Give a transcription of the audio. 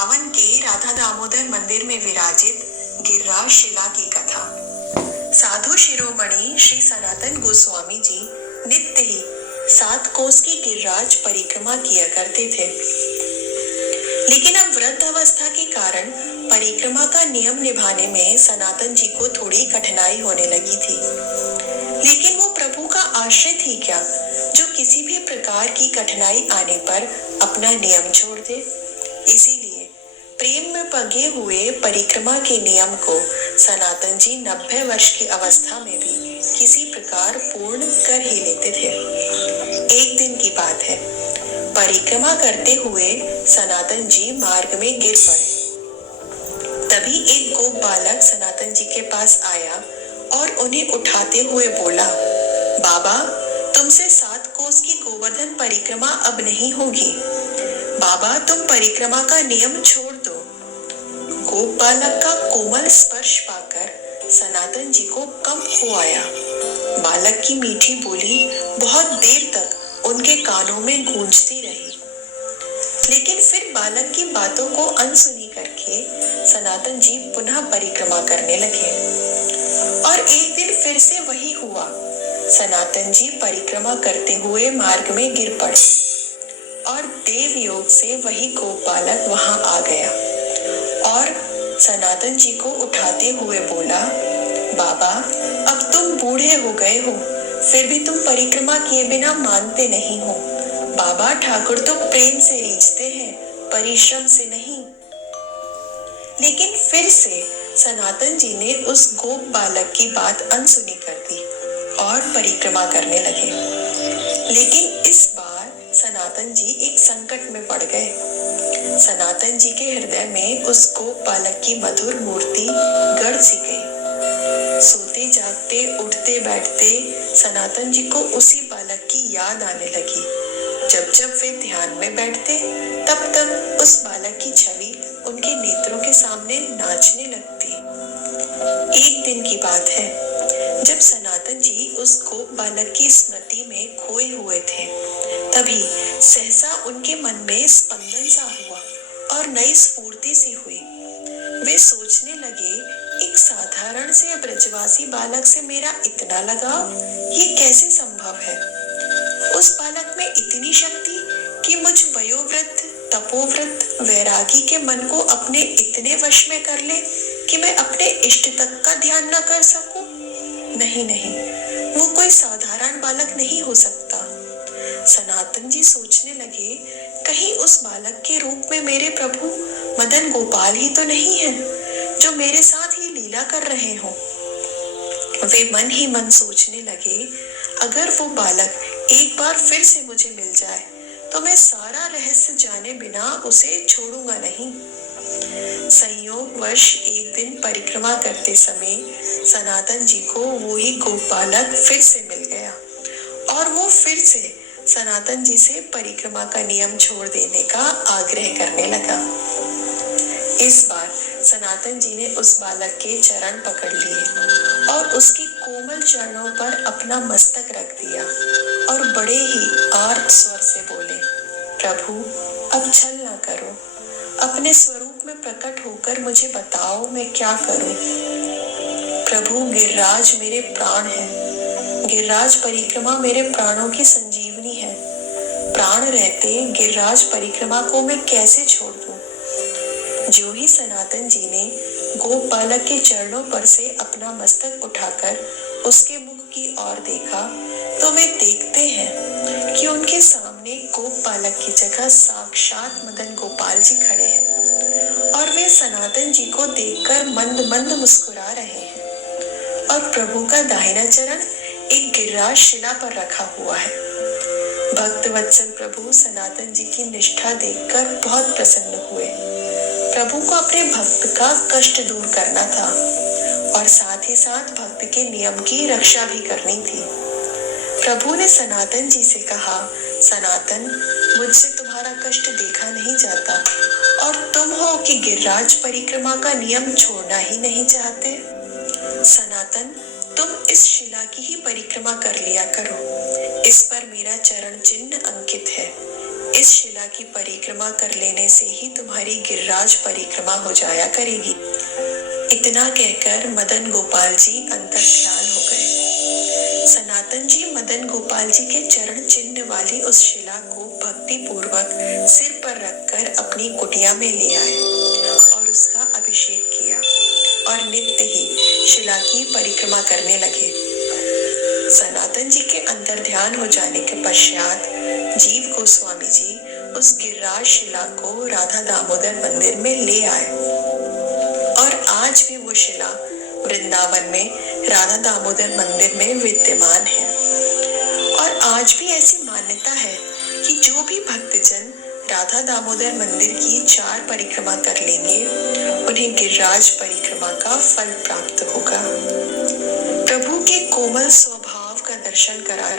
वृंदावन के राधा दामोदर मंदिर में विराजित गिरिराज शिला की कथा। साधु शिरोमणि श्री सनातन गोस्वामी जी नित्य ही 7 कोस की गिरिराज परिक्रमा किया करते थे, लेकिन अब वृद्ध अवस्था के कारण परिक्रमा का नियम निभाने में सनातन जी को थोड़ी कठिनाई होने लगी थी। लेकिन वो प्रभु का आश्रय थी क्या, जो किसी भी प्रकार की कठिनाई आने पर अपना नियम छोड़ दे। इसीलिए प्रेम में पगे हुए परिक्रमा के नियम को सनातन जी 90 वर्ष की अवस्था में भी किसी प्रकार पूर्ण कर ही लेते थे। एक दिन की बात है, परिक्रमा करते हुए सनातन जी मार्ग में गिर पड़े। तभी एक गोप बालक सनातन जी के पास आया और उन्हें उठाते हुए बोला, बाबा, तुमसे 7 कोस की गोवर्धन परिक्रमा अब नहीं होगी। बाबा, तुम परिक्रमा का नियम छोड़ दो। गोप बालक का कोमल स्पर्श पाकर सनातन जी को कंप हो आया। बालक की मीठी बोली बहुत देर तक उनके कानों में गूंजती रही, लेकिन फिर बालक की बातों को अनसुनी करके सनातन जी पुनः परिक्रमा करने लगे। और एक दिन फिर से वही हुआ। सनातन जी परिक्रमा करते हुए मार्ग में गिर पड़े और देव योग से वही गोप बालक वहां आ गया और सनातन जी को उठाते हुए बोला, बाबा, अब तुम बूढ़े हो गए हो, फिर भी तुम परिक्रमा किए बिना मानते नहीं हो। बाबा, ठाकुर तो प्रेम से रीझते हैं, परिश्रम से नहीं। लेकिन फिर से सनातन जी ने उस गोप बालक की बात अनसुनी कर दी और परिक्रमा करने लगे। लेकिन इस बार सनातन जी एक संकट में पड़ गए। सनातन जी के हृदय में उस गोप बालक की मधुर मूर्ति गड़ सी गई। सोते जागते उठते बैठते सनातन जी को उसी बालक की याद आने लगी। जब जब वे ध्यान में बैठते तब तब उस बालक की छवि उनके नेत्रों के सामने नाचने लगती। एक दिन की बात है, जब सनातन जी उस गोप बालक की स्मृति में खोए हुए थे, तभी सहसा उनके मन में स्पंदन सा हुआ और नई स्फूर्ति सी हुई। वे सोचने लगे, एक साधारण से ब्रजवासी बालक से मेरा इतना लगाव, ये कैसे संभव है। उस बालक में इतनी शक्ति कि मुझ वयोवृद्ध तपोवृत्त वैरागी के मन को अपने इतने वश में कर ले कि मैं अपने इष्ट तक का ध्यान न कर सकूं। नहीं नहीं, वो कोई साधारण बालक नहीं हो सकता। सनातन जी सोचने लगे, कहीं उस बालक के रूप में मेरे प्रभु मदन गोपाल ही तो नहीं है, जो मेरे साथ ही लीला कर रहे हो। वे मन ही मन सोचने लगे, अगर वो बालक एक बार फिर से मुझे मिल जाए तो मैं सारा रहस्य जाने बिना उसे छोड़ूंगा नहीं। संयोगवश एक दिन परिक्रमा करते समय सनातन जी को वो ही गोप बालक फिर से मिल गया और वो फिर से सनातन जी से परिक्रमा का नियम छोड़ देने का आग्रह करने लगा। इस बार सनातन जी ने उस बालक के चरण पकड़ लिए और उसके कोमल चरणों पर अपना मस्तक रख दिया और बड़े ही आर्त स्वर से बोले, प्रभु, अब छल ना करो, अपने स्वरूप में प्रकट होकर मुझे बताओ मैं क्या करूं। प्रभु, गिरिराज मेरे प्राण है, गिरिराज परिक्रमा मेरे प्राणों की संजीवनी है। प्राण रहते गिरिराज परिक्रमा को मैं कैसे छोड़ दूं। जो ही सनातन जी ने गोप बालक के चरणों पर से अपना मस्तक उठाकर उसके मुख की ओर देखा, तो वे देखते हैं कि उनके सामने गोप बालक की जगह साक्षात मदन गोपाल जी खड़े हैं और वे सनातन जी को देखकर मंद मंद मुस्कुरा रहे हैं और प्रभु का दाहिना चरण एक गिरिराज शिला पर रखा हुआ है। भक्त वत्सल प्रभु सनातन जी की निष्ठा देखकर बहुत प्रसन्न हुए। प्रभु को अपने भक्त का कष्ट दूर करना था और साथ ही साथ भक्त के नियम की रक्षा भी करनी थी। प्रभु ने सनातन जी से कहा, सनातन, मुझसे तुम्हारा कष्ट देखा नहीं जाता और तुम हो कि गिरिराज परिक्रमा का नियम छोड़ना ही नहीं चाहते। सनातन, तुम इस शिला की ही परिक्रमा कर लिया करो, इस पर मेरा चरण चिन्ह अंकित है। इस शिला की परिक्रमा कर लेने से ही तुम्हारी गिरिराज परिक्रमा हो जाया करेगी। इतना कहकर मदन गोपाल जी अंतर्ध्यान हो गए। सनातन जी मदन गोपाल जी के चरण चिन्ह वाली उस शिला को भक्ति पूर्वक सिर पर रखकर अपनी कुटिया में ले आए और उसका अभिषेक किया और नित्य ही शिला की परिक्रमा करने लगे। सनातन जी के अंतर्ध्यान हो जाने के पश्चात जीव गोस्वामी जी उस गिरिराज शिला को राधा दामोदर मंदिर में ले आए और आज भी वो शिला वृंदावन में राधा दामोदर मंदिर में विद्यमान है। और आज भी ऐसी मान्यता है कि जो भी भक्तजन राधा दामोदर मंदिर की 4 परिक्रमा कर लेंगे उन्हें गिरिराज परिक्रमा का फल प्राप्त होगा। प्रभु के कोमल स्वभाव का दर्शन करा